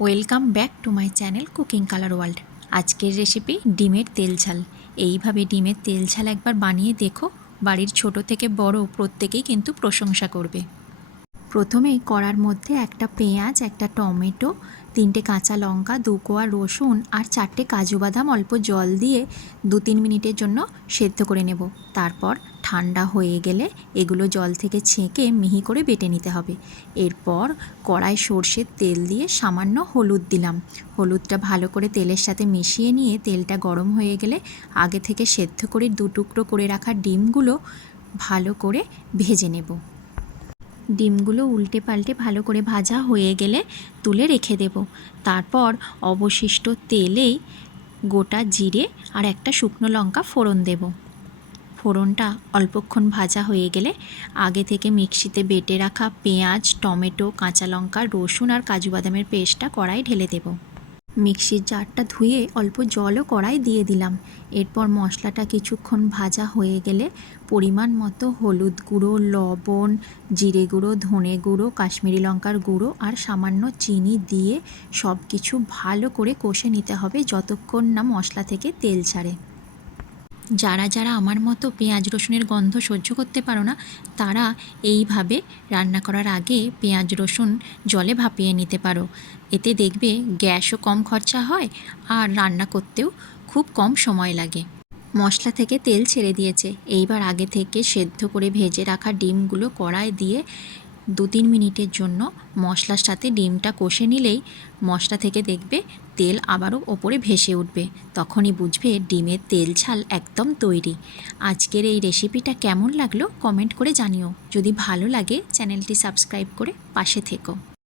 Welcome back to my channel cooking colour world. আজকের recipe ডিমের তেল ঝাল। এইভাবে ডিমের তেল ঝাল একবার বানিয়ে দেখো, বাড়ির ছোট থেকে বড় প্রত্যেকেই কিন্তু প্রশংসা করবে। প্রথমেই কড়ার মধ্যে একটা পেঁয়াজ, একটা টমেটো, তিনটে কাঁচা লঙ্কা, দু কোয়া রসুন আর চারটে কাজু বাদাম অল্প জল দিয়ে দু তিন মিনিটের জন্য সেদ্ধ করে নেব। তারপর ঠান্ডা হয়ে গেলে এগুলো জল থেকে ছেঁকে মিহি করে বেটে নিতে হবে। এরপর কড়ায় সর্ষের তেল দিয়ে সামান্য হলুদ দিলাম। হলুদটা ভালো করে তেলের সাথে মিশিয়ে নিয়ে তেলটা গরম হয়ে গেলে আগে থেকে সেদ্ধ করে দু টুকরো করে রাখা ডিমগুলো ভালো করে ভেজে নেব। ডিমগুলো উল্টে পাল্টে ভালো করে ভাজা হয়ে গেলে তুলে রেখে দেব। তারপর অবশিষ্ট তেলেই গোটা জিরে আর একটা শুকনো লঙ্কা ফোড়ন দেব। ফোড়নটা অল্পক্ষণ ভাজা হয়ে গেলে আগে থেকে মিক্সিতে বেটে রাখা পেঁয়াজ, টমেটো, কাঁচা লঙ্কা, রসুন আর কাজু বাদামের পেস্টটা কড়াই ঢেলে দেব। মিক্সির জারটা ধুয়ে অল্প জলও কড়াই দিয়ে দিলাম। এরপর মশলাটা কিছুক্ষণ ভাজা হয়ে গেলে পরিমাণ মতো হলুদ গুঁড়ো, লবণ, জিরে গুঁড়ো, ধনে গুঁড়ো, কাশ্মীরি লঙ্কার গুঁড়ো আর সামান্য চিনি দিয়ে সব কিছু ভালো করে কষে নিতে হবে যতক্ষণ না মশলা থেকে তেল ছাড়ে। যারা যারা আমার মতো পেঁয়াজ রসুনের গন্ধ সহ্য করতে পারো না, তারা এইভাবে রান্না করার আগে পেঁয়াজ রসুন জলে ভাপিয়ে নিতে পারো। এতে দেখবে গ্যাসও কম খরচা হয় আর রান্না করতেও খুব কম সময় লাগে। মশলা থেকে তেল ছেড়ে দিয়েছে। এইবার আগে থেকে সেদ্ধ করে ভেজে রাখা ডিমগুলো কড়ায় দিয়ে দু তিন মিনিটের জন্য মশলার সাথে ডিমটা কষে নিলেই মশলা থেকে দেখবে তেল আবারও ওপরে ভেসে উঠবে। তখনই বুঝবে ডিমের তেল ছাল একদম তৈরি। আজকের এই রেসিপিটা কেমন লাগল কমেন্ট করে জানিও। যদি ভালো লাগে চ্যানেলটি সাবস্ক্রাইব করে পাশে থেকো।